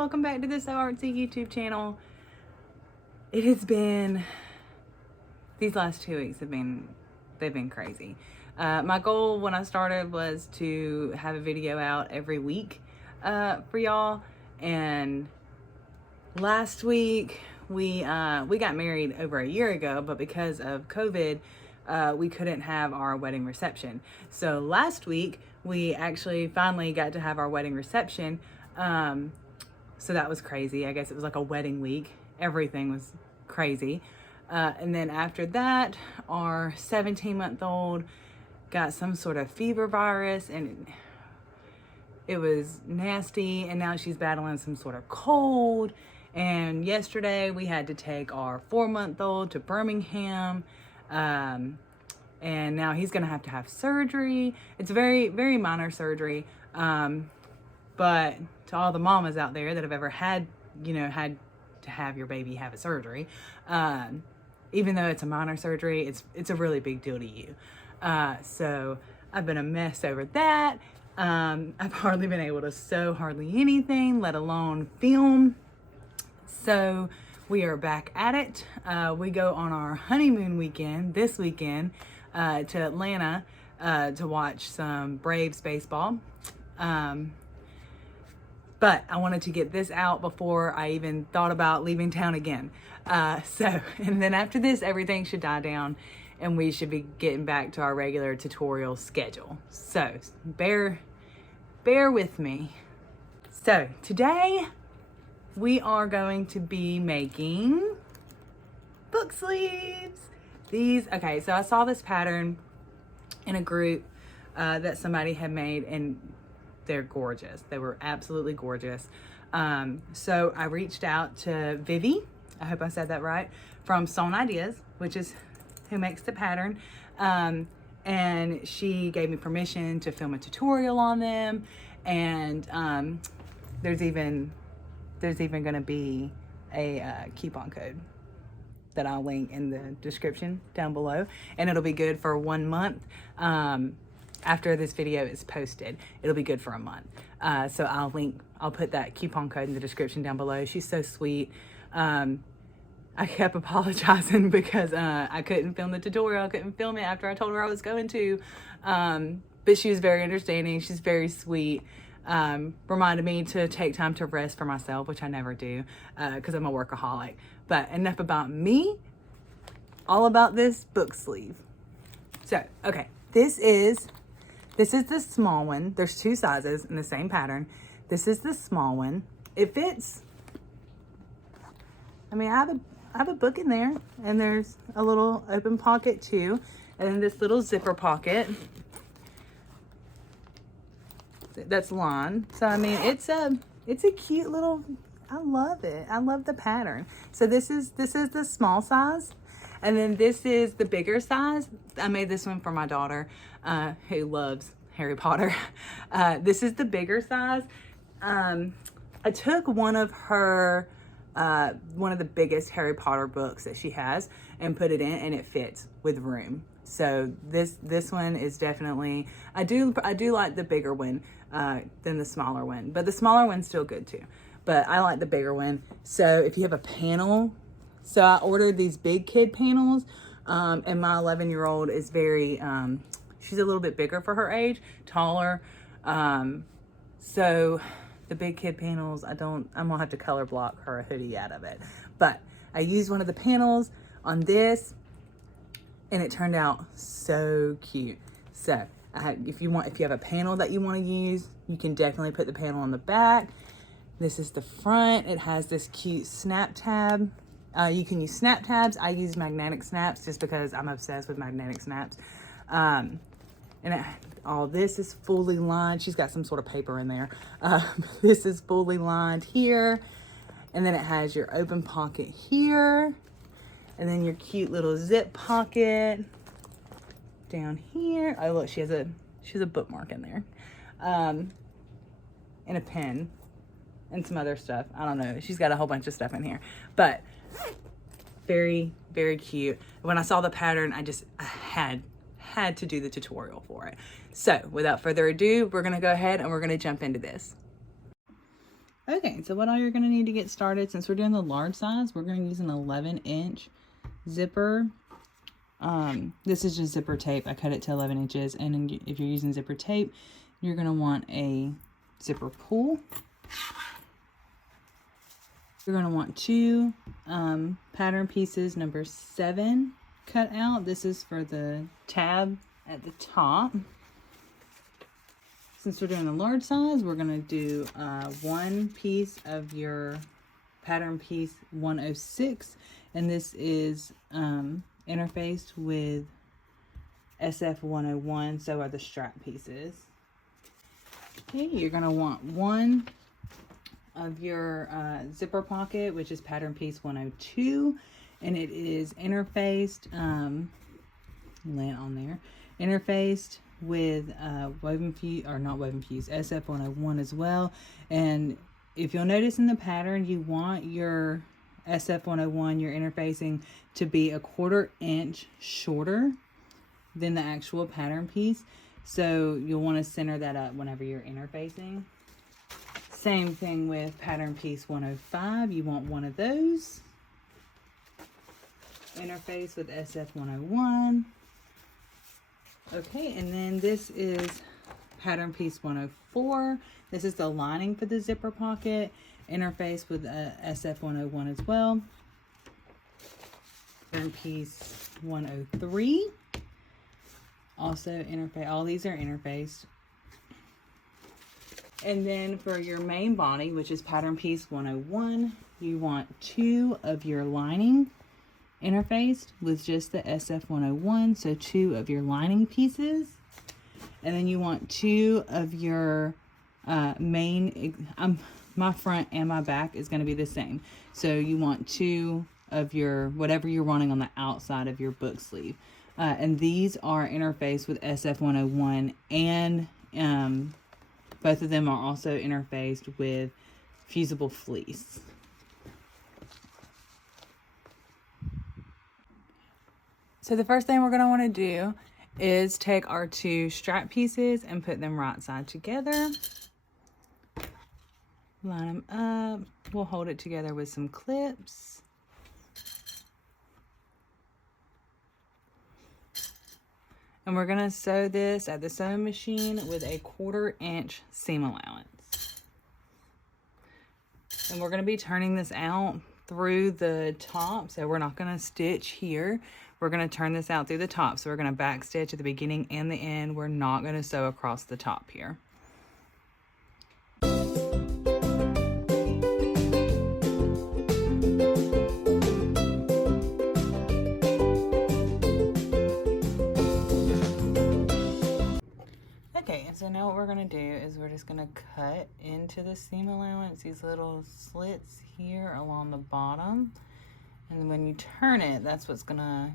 welcome back to the So Artsy YouTube channel. It has been, these last 2 weeks they've been crazy. My goal when I started was to have a video out every week for y'all, and last week we got married over a year ago, but because of COVID, we couldn't have our wedding reception. So last week we actually finally got to have our wedding reception. So that was crazy. I guess it was like a wedding week. Everything was crazy. And then after that, our 17-month-old got some sort of fever virus, and it was nasty. And now she's battling some sort of cold. And yesterday we had to take our 4-month-old to Birmingham. And now he's gonna have to have surgery. It's very, very minor surgery. But to all the mamas out there that have ever had to have your baby have a surgery, even though it's a minor surgery, it's a really big deal to you. So I've been a mess over that. I've hardly been able to sew hardly anything, let alone film. So we are back at it. We go on our honeymoon weekend this weekend to Atlanta to watch some Braves baseball. But I wanted to get this out before I even thought about leaving town again. And then after this, everything should die down and we should be getting back to our regular tutorial schedule. So bear with me. So today we are going to be making book sleeves. Okay, so I saw this pattern in a group that somebody had made, and they're gorgeous. They were absolutely gorgeous. So I reached out to Vivi, I hope I said that right, from Sewn Ideas, which is who makes the pattern. And she gave me permission to film a tutorial on them. And there's even gonna be a coupon code that I'll link in the description down below, and it'll be good for 1 month. After this video is posted, it'll be good for a month. So I'll put that coupon code in the description down below. She's so sweet. I kept apologizing because I couldn't film the tutorial. I couldn't film it after I told her I was going to. But she was very understanding. She's very sweet. Reminded me to take time to rest for myself, which I never do because I'm a workaholic. But enough about me, all about this book sleeve. So, okay, this is the small one. There's 2 sizes in the same pattern. This is the small one. It fits. I mean, I have a book in there, and there's a little open pocket too, and then this little zipper pocket that's lined. So I mean, it's a cute little. I love it. I love the pattern. So this is the small size, and then this is the bigger size. I made this one for my daughter, who loves Harry Potter. This is the bigger size. I took one of the biggest Harry Potter books that she has and put it in, and it fits with room. So this one is definitely, I do like the bigger one than the smaller one, but the smaller one's still good too. But I like the bigger one. So if you have a panel, so I ordered these big kid panels, and my 11-year-old is very, she's a little bit bigger for her age, taller. So the big kid panels, I'm gonna have to color block her a hoodie out of it. But I used one of the panels on this, and it turned out so cute. So if you have a panel that you want to use, you can definitely put the panel on the back. This is the front. It has this cute snap tab. You can use snap tabs. I use magnetic snaps just because I'm obsessed with magnetic snaps. And all this is fully lined. She's got some sort of paper in there. This is fully lined here. And then it has your open pocket here. And then your cute little zip pocket down here. Oh, look, she has a bookmark in there. And a pen and some other stuff. I don't know. She's got a whole bunch of stuff in here. But very, very cute. When I saw the pattern, I had to do the tutorial for it. So without further ado, we're gonna go ahead and we're gonna jump into this. Okay, so what all you're going to need to get started, since we're doing the large size, we're going to use an 11-inch zipper. This is just zipper tape. I cut it to 11 inches. And if you're using zipper tape, you're going to want a zipper pull. You're going to want 2 pattern pieces, number 7, cut out. This is for the tab at the top. Since we're doing a large size, we're going to do 1 piece of your pattern piece 106, and this is interfaced with SF 101, so are the strap pieces. Okay, you're going to want 1 of your zipper pocket, which is pattern piece 102, and it is interfaced, lay it on there, interfaced with woven fuse, or not woven fuse, SF 101 as well. And if you'll notice in the pattern, you want your SF 101, your interfacing, to be 1/4 inch shorter than the actual pattern piece. So you'll want to center that up whenever you're interfacing. Same thing with pattern piece 105. You want 1 of those. Interface with SF 101. Okay, and then this is pattern piece 104. This is the lining for the zipper pocket. Interface with SF 101 as well. Pattern piece 103. Also interface. All these are interfaced. And then for your main body, which is pattern piece 101, you want 2 of your lining interfaced with just the SF 101, so 2 of your lining pieces. And then you want 2 of your main, my front and my back is going to be the same. So you want 2 of your, whatever you're running on the outside of your book sleeve. And these are interfaced with SF 101, and both of them are also interfaced with fusible fleece. So the first thing we're going to want to do is take our 2 strap pieces and put them right side together. Line them up. We'll hold it together with some clips. And we're going to sew this at the sewing machine with a 1/4 inch seam allowance. And we're going to be turning this out through the top, so we're not going to stitch here. We're going to turn this out through the top, so we're going to back stitch at the beginning and the end. We're not going to sew across the top here. Okay, so now what we're going to do is we're just going to cut into the seam allowance, these little slits here along the bottom. And when you turn it, that's what's going to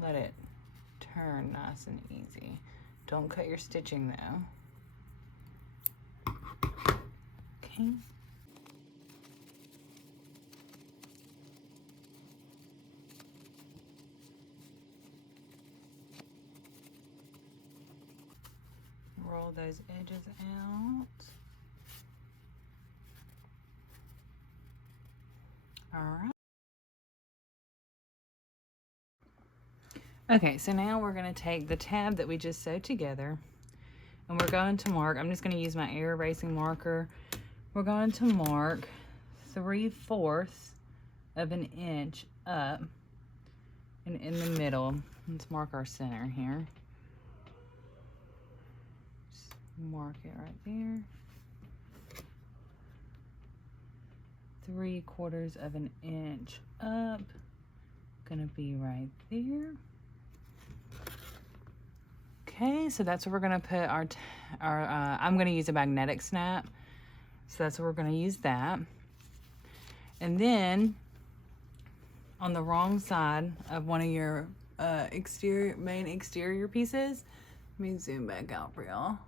let it turn nice and easy. Don't cut your stitching though. Okay. Roll those edges out. All right. Okay, so now we're going to take the tab that we just sewed together, and we're going to mark, I'm just going to use my air erasing marker. We're going to mark 3/4 of an inch up and in the middle. Let's mark our center here. Just mark it right there. 3/4 of an inch up. Gonna be right there. Okay, so that's where we're gonna put our I'm gonna use a magnetic snap. So that's where we're gonna use that. And then on the wrong side of one of your main exterior pieces, let me zoom back out for y'all.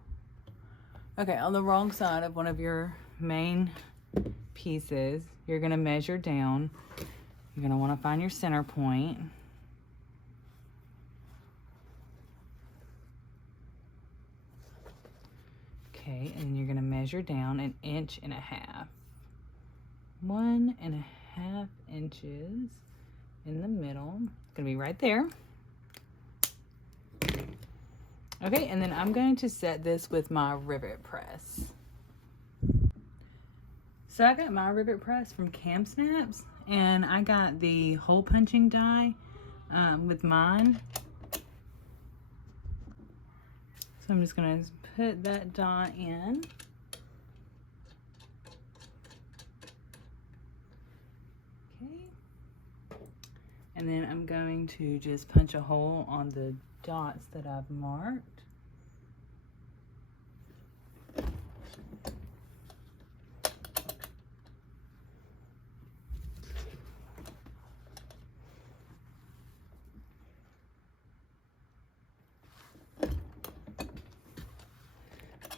Okay, on the wrong side of one of your main pieces, you're gonna measure down. You're gonna wanna find your center point. Okay, and then you're gonna measure down 1.5 inches. 1.5 inches in the middle. It's gonna be right there. Okay, and then I'm going to set this with my rivet press. So I got my rivet press from Cam Snaps, and I got the hole punching die with mine. So I'm just gonna put that die in. Okay. And then I'm going to just punch a hole on the dots that I've marked.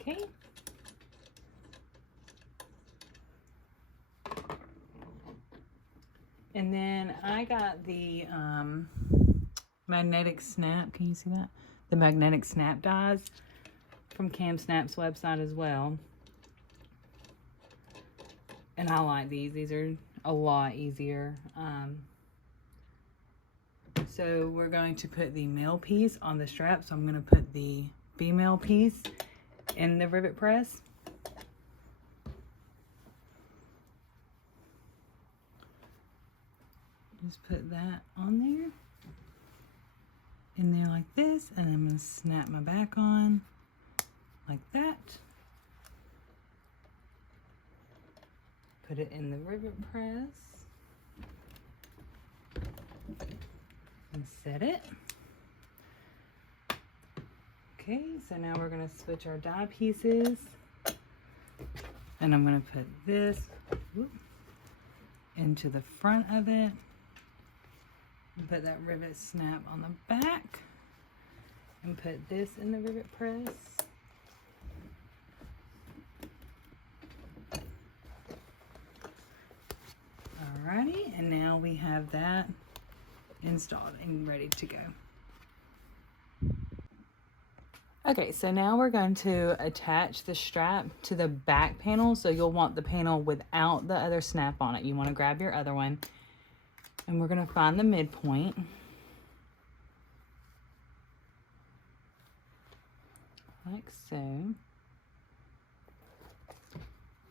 Okay. And then I got the magnetic snap. Can you see that? The magnetic snap dies from Cam Snap's website as well. And I like these. These are a lot easier. So we're going to put the male piece on the strap. So I'm going to put the female piece in the rivet press. Just put that on there, in there like this, and I'm going to snap my back on like that. Put it in the rivet press and set it. Okay, so now we're going to switch our die pieces, and I'm going to put this into the front of it. Put that rivet snap on the back and put this in the rivet press. Alrighty, and now we have that installed and ready to go. Okay, so now we're going to attach the strap to the back panel. So you'll want the panel without the other snap on it. You want to grab your other one, and we're going to find the midpoint. Like so.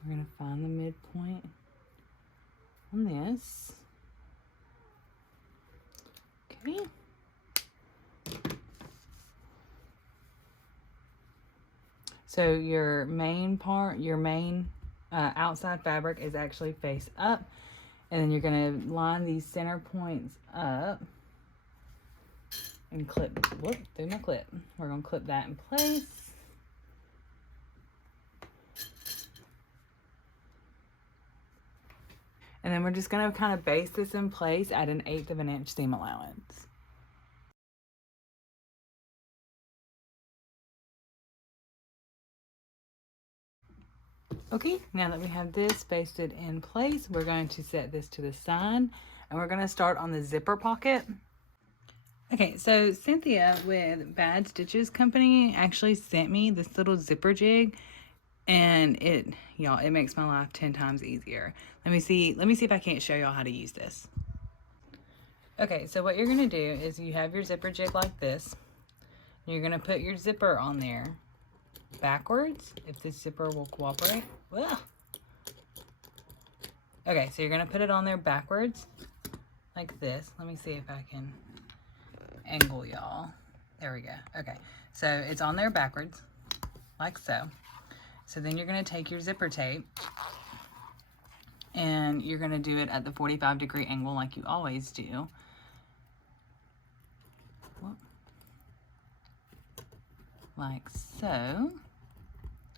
We're going to find the midpoint on this. Okay. So your main part, your main outside fabric is actually face up. And then you're going to line these center points up and clip, whoop, through my clip. We're going to clip that in place. And then we're just going to kind of base this in place at 1/8 of an inch seam allowance. Okay, now that we have this basted in place, we're going to set this to the side, and we're going to start on the zipper pocket. Okay, so Cynthia with Bad Stitches Company actually sent me this little zipper jig, and it makes my life 10 times easier. Let me see if I can't show y'all how to use this. Okay, so what you're going to do is you have your zipper jig like this. You're going to put your zipper on there backwards, if this zipper will cooperate. Ugh. Okay, so you're going to put it on there backwards like this. Let me see if I can angle y'all. There we go. Okay, so it's on there backwards like so. So then you're going to take your zipper tape and you're going to do it at the 45-degree angle like you always do. Like so.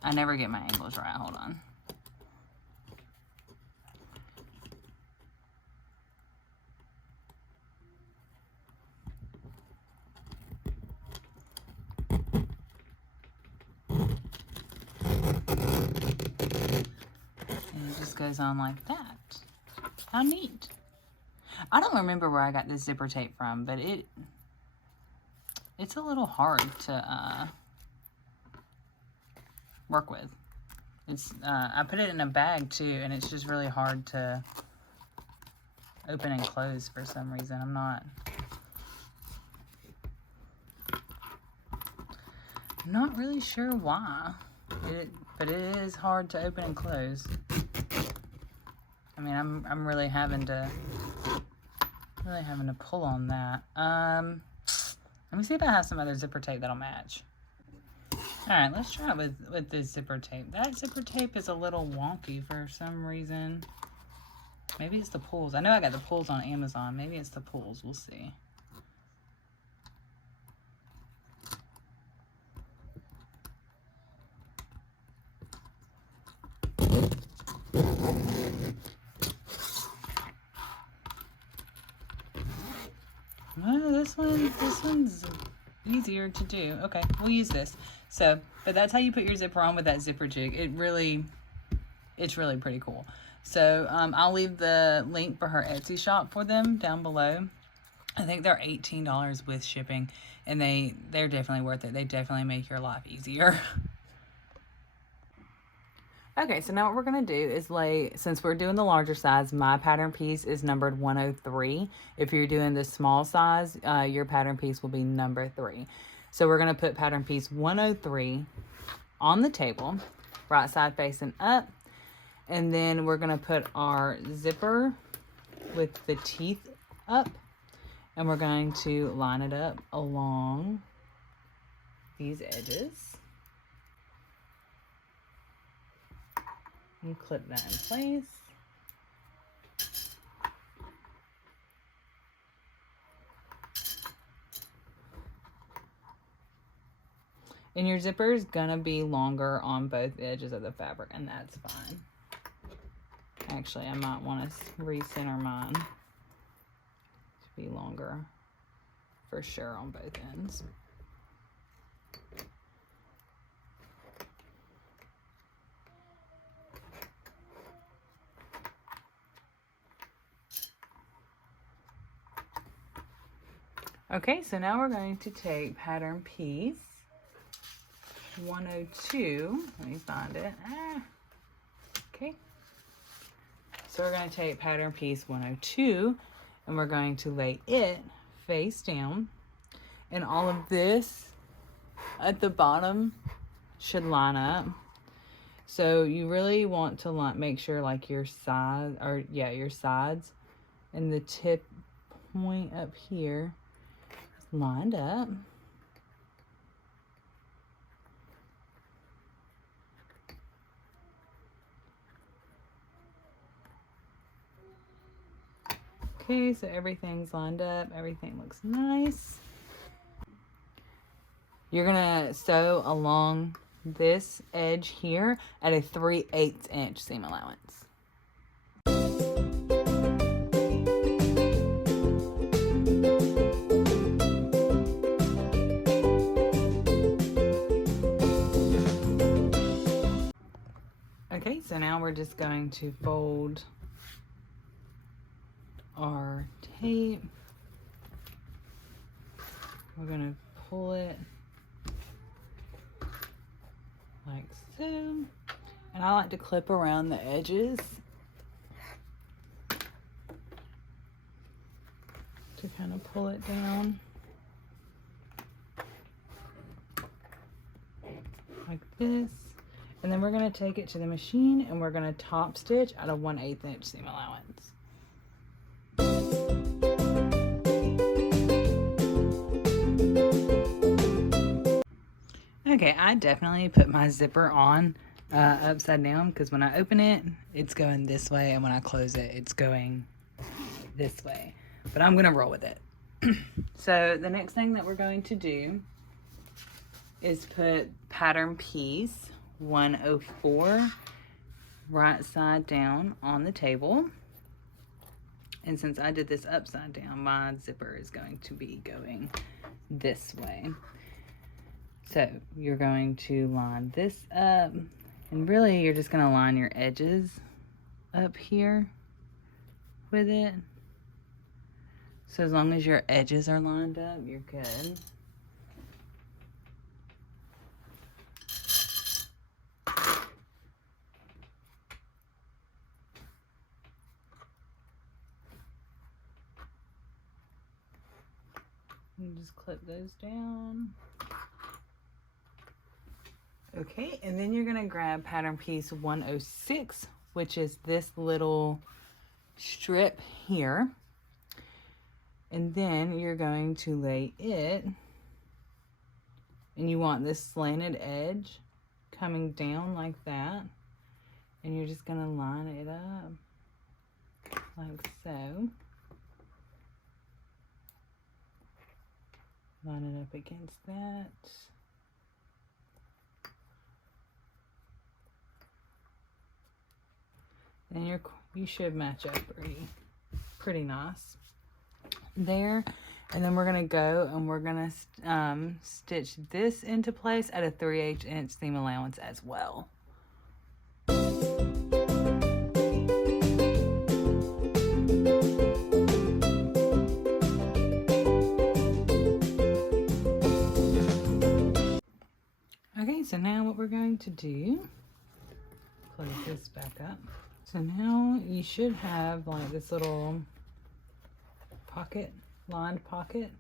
I never get my angles right. Hold on. And it just goes on like that. How neat. I don't remember where I got this zipper tape from, but it's a little hard to work with. It's I put it in a bag too, and it's just really hard to open and close for some reason. I'm not really sure why. But it is hard to open and close. I mean, I'm really having to pull on that. Let me see if I have some other zipper tape that'll match. All right, let's try it with this zipper tape. That zipper tape is a little wonky for some reason. Maybe it's the pulls. I know I got the pulls on Amazon. Maybe it's the pulls. We'll see. Oh, this one's easier to do. Okay, we'll use this. So, but that's how you put your zipper on with that zipper jig. It's really pretty cool. So, I'll leave the link for her Etsy shop for them down below. I think they're $18 with shipping, and they're definitely worth it. They definitely make your life easier. Okay, so now what we're going to do is since we're doing the larger size, my pattern piece is numbered 103. If you're doing the small size, your pattern piece will be number 3. So we're going to put pattern piece 103 on the table, right side facing up. And then we're going to put our zipper with the teeth up. And we're going to line it up along these edges. And clip that in place. And your zipper is gonna be longer on both edges of the fabric, and that's fine. Actually, I might want to recenter mine to be longer for sure on both ends. Okay, so now we're going to take pattern piece 102. Let me find it. Okay. So we're going to take pattern piece 102 and we're going to lay it face down. And all of this at the bottom should line up. So you really want to make sure like your sides and the tip point up here lined up. Okay, so everything's lined up. Everything looks nice. You're gonna sew along this edge here at a 3/8 inch seam allowance. Okay, so now we're just going to fold our tape. We're going to pull it like so. And I like to clip around the edges to kind of pull it down like this. And then we're going to take it to the machine and we're going to top stitch at a 1/8 inch seam allowance. Okay, I definitely put my zipper on upside down because when I open it, it's going this way, and when I close it, it's going this way. But I'm going to roll with it. So the next thing that we're going to do is put pattern piece 104 right side down on the table. And since I did this upside down, my zipper is going to be going this way. So you're going to line this up, and really you're just going to line your edges up here with it. So as long as your edges are lined up, you're good. And just clip those down. Okay, and then you're gonna grab pattern piece 106, which is this little strip here. And then you're going to lay it, and you want this slanted edge coming down like that. And you're just gonna line it up like so. Line it up against that. And you should match up pretty nice there. And then we're gonna go and we're gonna stitch this into place at a 3/8 inch seam allowance as well. Okay, so now what we're going to do, close this back up. So now you should have like this little pocket, lined pocket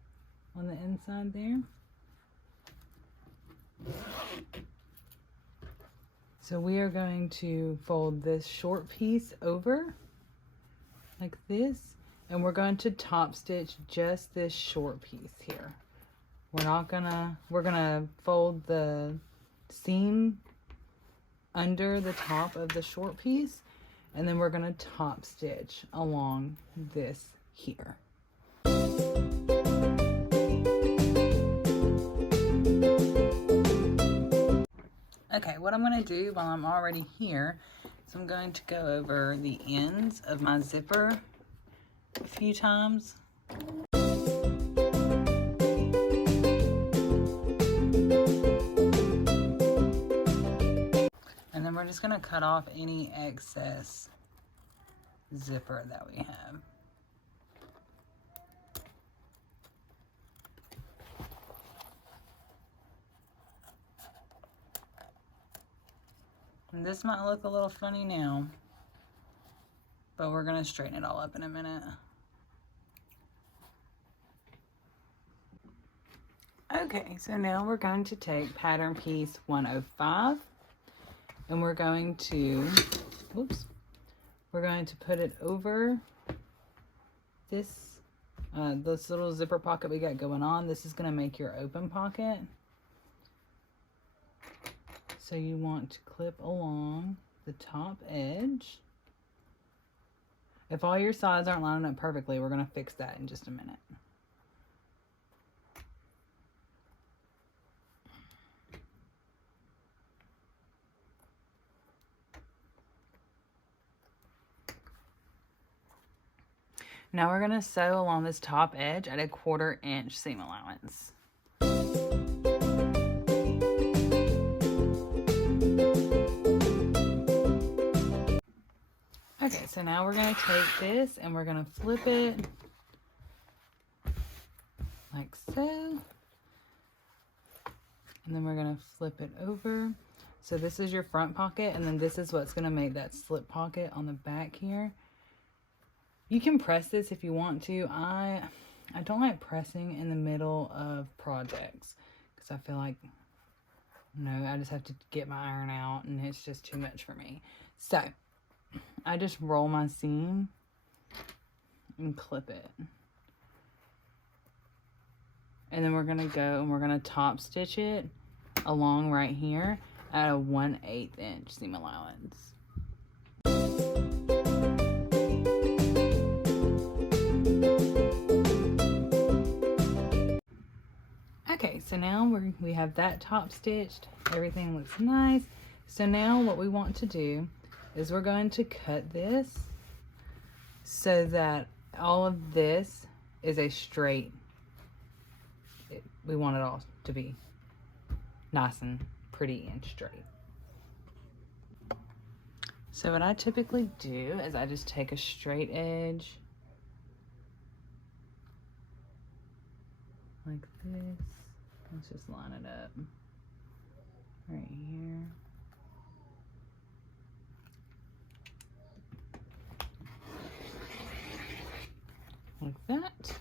on the inside there. So we are going to fold this short piece over like this, and we're going to top stitch just this short piece here. We're gonna fold the seam under the top of the short piece, and then we're gonna top stitch along this here. Okay, what I'm gonna do while I'm already here is I'm going to go over the ends of my zipper a few times. And then we're just gonna cut off any excess zipper that we have. And this might look a little funny now, but we're gonna straighten it all up in a minute. Okay, so now we're going to take pattern piece 105, and we're going to, we're going to put it over this little zipper pocket we got going on. This is gonna make your open pocket. So you want to clip along the top edge. If all your sides aren't lining up perfectly, we're gonna fix that in just a minute. Now we're gonna sew along this top edge at a 1/4 inch seam allowance. Okay, so now we're gonna take this and we're gonna flip it like so. And then we're gonna flip it over. So this is your front pocket, and then this is what's gonna make that slip pocket on the back here. You can press this if you want to. I don't like pressing in the middle of projects because I feel like, no, I just have to get my iron out and it's just too much for me. So I just roll my seam and clip it. And then we're gonna go and we're gonna top stitch it along right here at a 1/8 inch seam allowance. Okay, so now we have that top stitched. Everything looks nice. So now what we want to do is we're going to cut this so that all of this is a straight. We want it all to be nice and pretty and straight. So what I typically do is I just take a straight edge like this. Let's just line it up right here. Like that.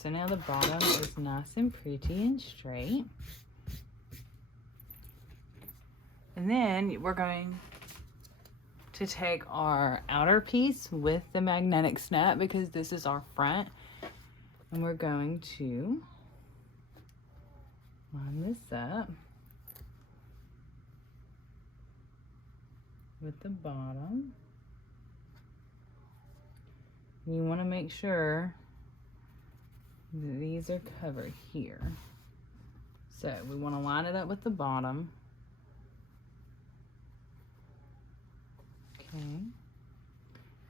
so now the bottom is nice and pretty and straight. And then we're going to take our outer piece with the magnetic snap, because this is our front, and we're going to line this up with the bottom. You want to make sure that these are covered here. So we want to line it up with the bottom. Okay.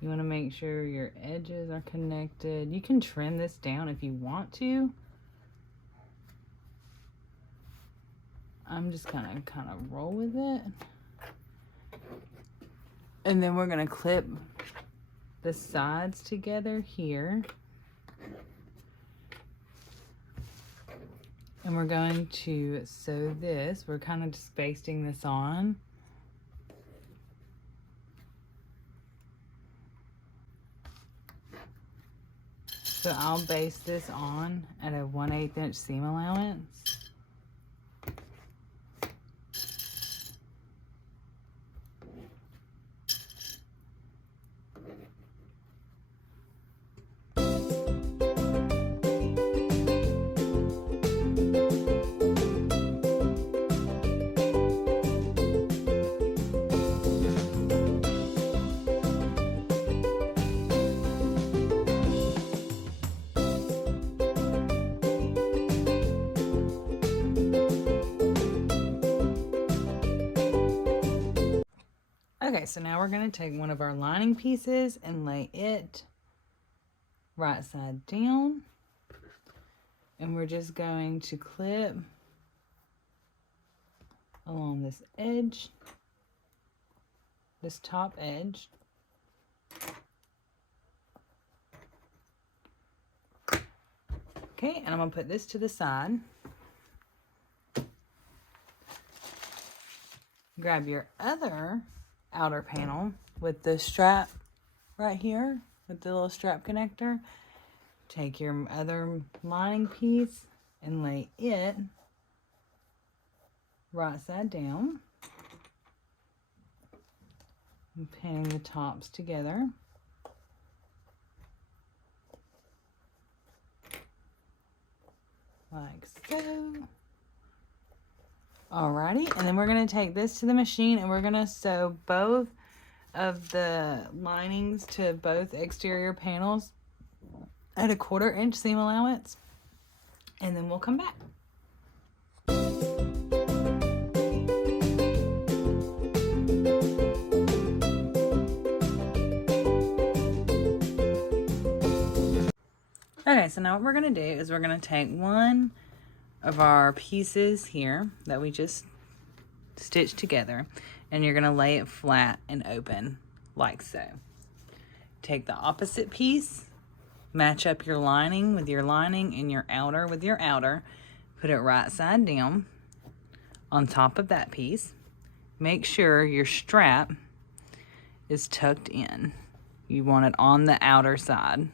You want to make sure your edges are connected. You can trim this down if you want to. I'm just gonna kind of roll with it. And then we're gonna clip the sides together here. And we're going to sew this. We're kind of just basting this on. So I'll baste this on at a 1/8 inch seam allowance. Okay, so now we're going to take one of our lining pieces and lay it right side down. And we're just going to clip along this edge, this top edge. Okay, and I'm going to put this to the side. Grab your other outer panel with the strap right here, with the little strap connector. Take your other lining piece and lay it right side down. And pinning the tops together. Like so. Alrighty, and then we're going to take this to the machine and we're going to sew both of the linings to both exterior panels at a 1/4 inch seam allowance, and then we'll come back. Okay, so now what we're going to do is we're going to take one of our pieces here that we just stitched together, and you're going to lay it flat and open like so. Take the opposite piece, match up your lining with your lining and your outer with your outer, put it right side down on top of that piece. Make sure your strap is tucked in. You want it on the outer side.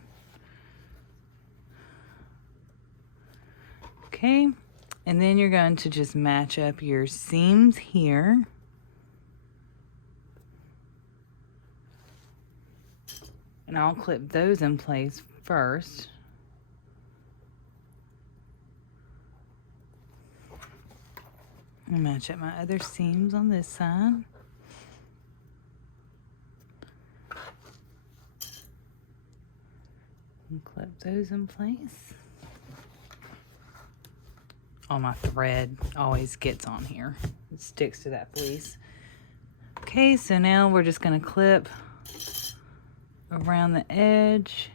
Okay, and then you're going to just match up your seams here. And I'll clip those in place first. And match up my other seams on this side. And clip those in place. Oh, my thread always gets on here. It sticks to that fleece. Okay, so now we're just going to clip around the edge.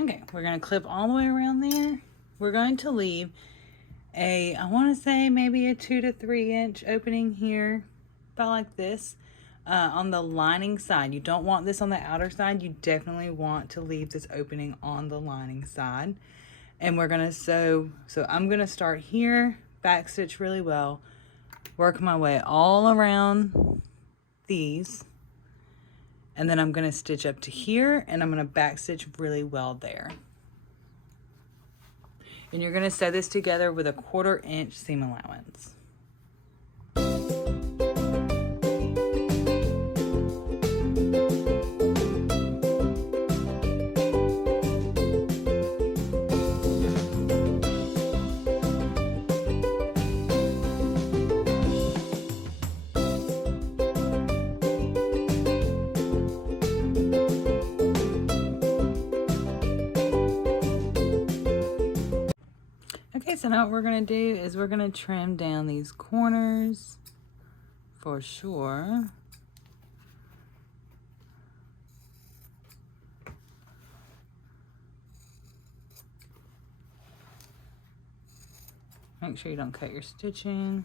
Okay, we're going to clip all the way around there. We're going to leave I want to say maybe a 2 to 3 inch opening here, about like this, on the lining side. You don't want this on the outer side. You definitely want to leave this opening on the lining side. and we're gonna sew. So I'm gonna start here, back stitch really well, work my way all around these, and then I'm gonna stitch up to here, and I'm gonna back stitch really well there. And you're gonna sew this together with a 1/4 inch seam allowance. Okay, so now what we're gonna do is we're gonna trim down these corners for sure. Make sure you don't cut your stitching.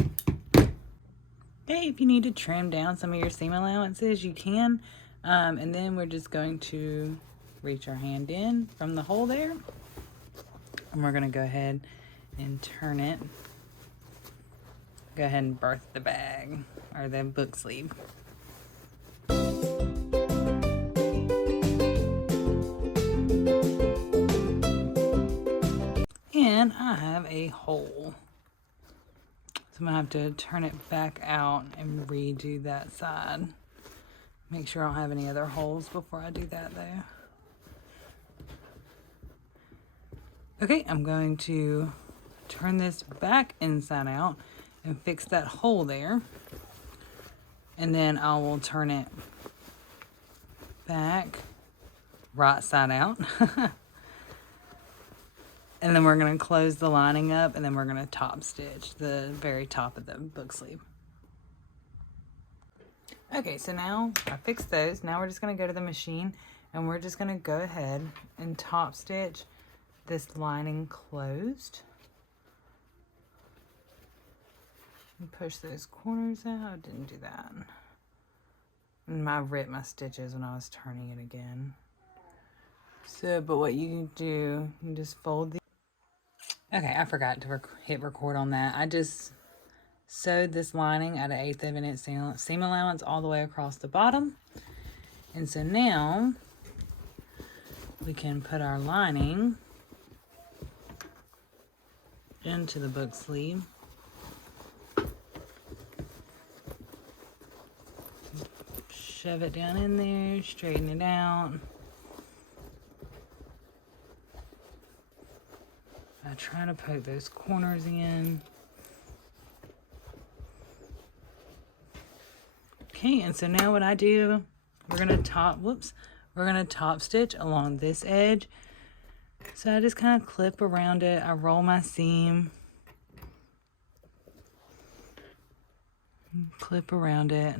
Okay, if you need to trim down some of your seam allowances, you can. And then we're just going to reach our hand in from the hole there. And we're gonna go ahead and turn it. Go ahead and birth the bag, or the book sleeve. And I have a hole. So I'm gonna have to turn it back out and redo that side. Make sure I don't have any other holes before I do that though. Okay, I'm going to turn this back inside out and fix that hole there. And then I will turn it back right side out. And then we're going to close the lining up, and then we're going to top stitch the very top of the book sleeve. Okay, so now I fixed those. Now we're just going to go to the machine, and we're just going to go ahead and top stitch this lining closed. And push those corners out. I didn't do that. And I ripped my stitches when I was turning it again. So, but what you can do, you just fold the... Okay, I forgot to hit record on that. I just sewed this lining at 1/8 of an inch seam allowance all the way across the bottom. And so now we can put our lining into the book sleeve. Shove it down in there, straighten it out. I try to poke those corners in. Okay, and so now what I do, we're gonna top stitch along this edge. So I just kind of clip around it. I roll my seam, clip around it.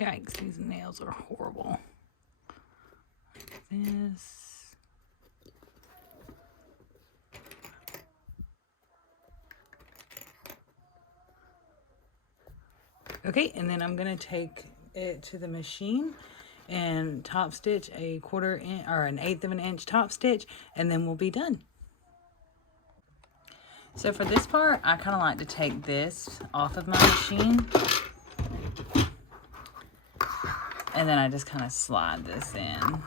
Yikes, these nails are horrible. Like this. Okay, and then I'm gonna take it to the machine and top stitch a 1/4 inch or 1/8 of an inch top stitch, and then we'll be done. So for this part, I kind of like to take this off of my machine. And then I just kind of slide this in.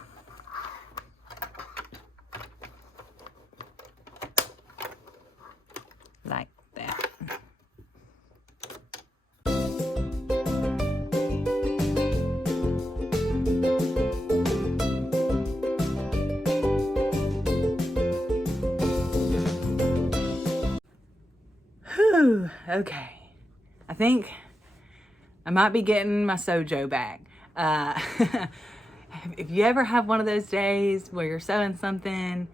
Like that. Whew, okay. I think I might be getting my Sojo back. if you ever have one of those days where you're sewing something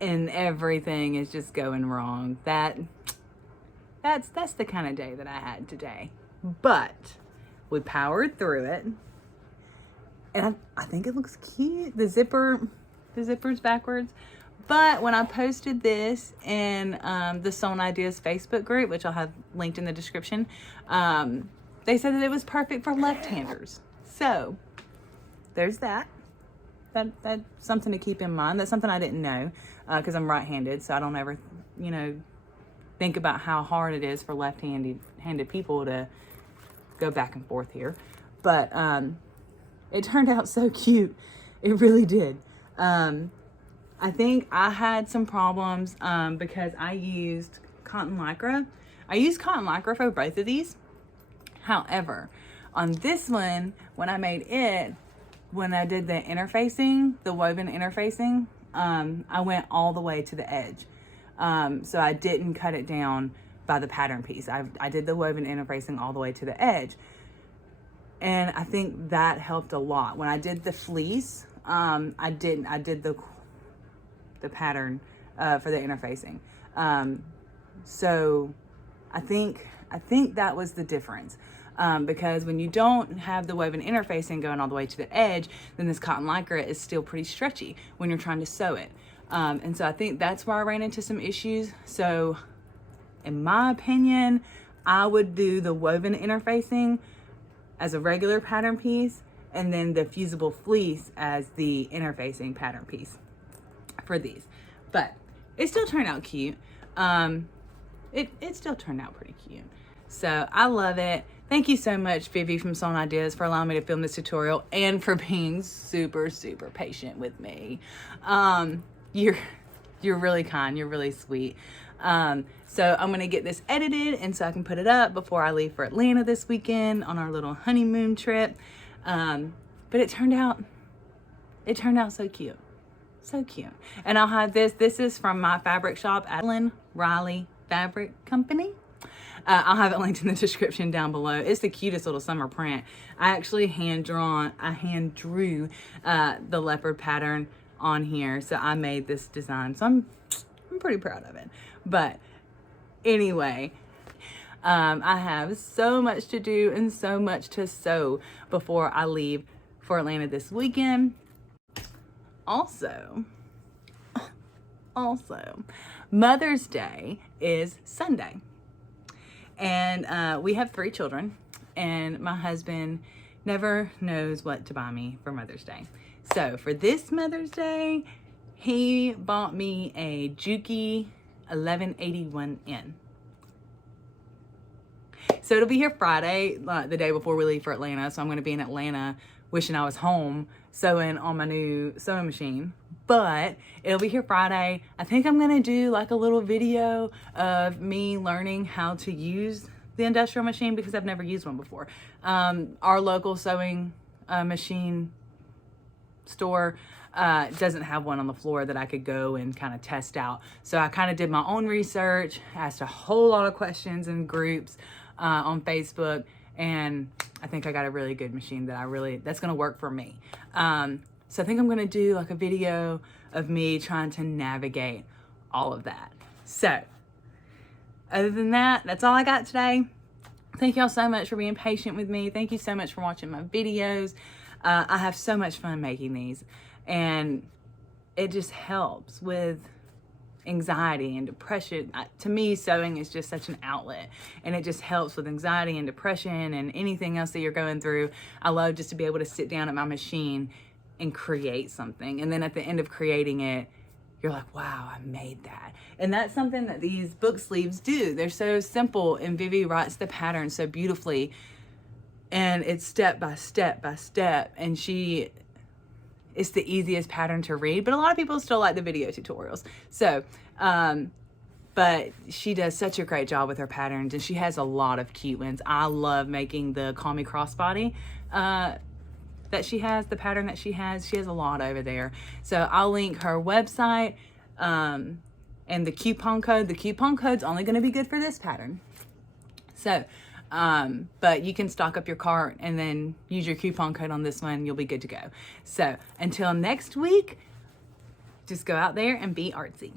and everything is just going wrong, that's the kind of day that I had today. But we powered through it, and I think it looks cute. The zipper's backwards. But when I posted this in the Sewn Ideas Facebook group, which I'll have linked in the description, they said that it was perfect for left-handers. So there's that. That's something to keep in mind. That's something I didn't know because I'm right-handed, so I don't ever, think about how hard it is for left-handed people to go back and forth here. But it turned out so cute. It really did. I think I had some problems because I used cotton lycra. I used cotton lycra for both of these. However, on this one, when I made it, when I did the interfacing, the woven interfacing, I went all the way to the edge. So I didn't cut it down by the pattern piece. I did the woven interfacing all the way to the edge. And I think that helped a lot. When I did the fleece, I did the pattern for the interfacing. So I think that was the difference. Because when you don't have the woven interfacing going all the way to the edge, then this cotton lycra is still pretty stretchy when you're trying to sew it. And so I think that's where I ran into some issues. So in my opinion, I would do the woven interfacing as a regular pattern piece, and then the fusible fleece as the interfacing pattern piece for these. But it still turned out cute. It still turned out pretty cute. So I love it. Thank you so much, Vivi from Sewn Ideas, for allowing me to film this tutorial and for being super, super patient with me. You're really kind. You're really sweet. So I'm going to get this edited and so I can put it up before I leave for Atlanta this weekend on our little honeymoon trip. But it turned out so cute. So cute. And I'll have this. This is from my fabric shop, Adeline Riley Fabric Company. I'll have it linked in the description down below. It's the cutest little summer print. I actually hand drew the leopard pattern on here. So I made this design. So I'm pretty proud of it. But anyway, I have so much to do and so much to sew before I leave for Atlanta this weekend. Also, Mother's Day is Sunday. And we have 3 children, and my husband never knows what to buy me for Mother's Day. So for this Mother's Day, he bought me a Juki 1181N. So it'll be here Friday, the day before we leave for Atlanta. So I'm going to be in Atlanta wishing I was home sewing on my new sewing machine. But it'll be here Friday. I think I'm going to do like a little video of me learning how to use the industrial machine because I've never used one before. Our local sewing machine store doesn't have one on the floor that I could go and kind of test out. So I kind of did my own research, asked a whole lot of questions in groups on Facebook, and I think I got a really good machine that's going to work for me. So I think I'm going to do like a video of me trying to navigate all of that. So other than that, that's all I got today. Thank y'all so much for being patient with me. Thank you so much for watching my videos. I have so much fun making these, and it just helps with anxiety and depression. To me, sewing is just such an outlet, and it just helps with anxiety and depression and anything else that you're going through. I love just to be able to sit down at my machine and create something, and then at the end of creating it, you're like, wow, I made that. And that's something that these book sleeves do. They're so simple, and Vivi writes the pattern so beautifully, and it's step by step by step, and it's the easiest pattern to read, but a lot of people still like the video tutorials. So, but she does such a great job with her patterns, and she has a lot of cute ones. I love making the Call Me Crossbody that she has, the pattern that she has. She has a lot over there. So I'll link her website and the coupon code. The coupon code's only going to be good for this pattern. So But you can stock up your cart and then use your coupon code on this one and you'll be good to go. So until next week, just go out there and be artsy.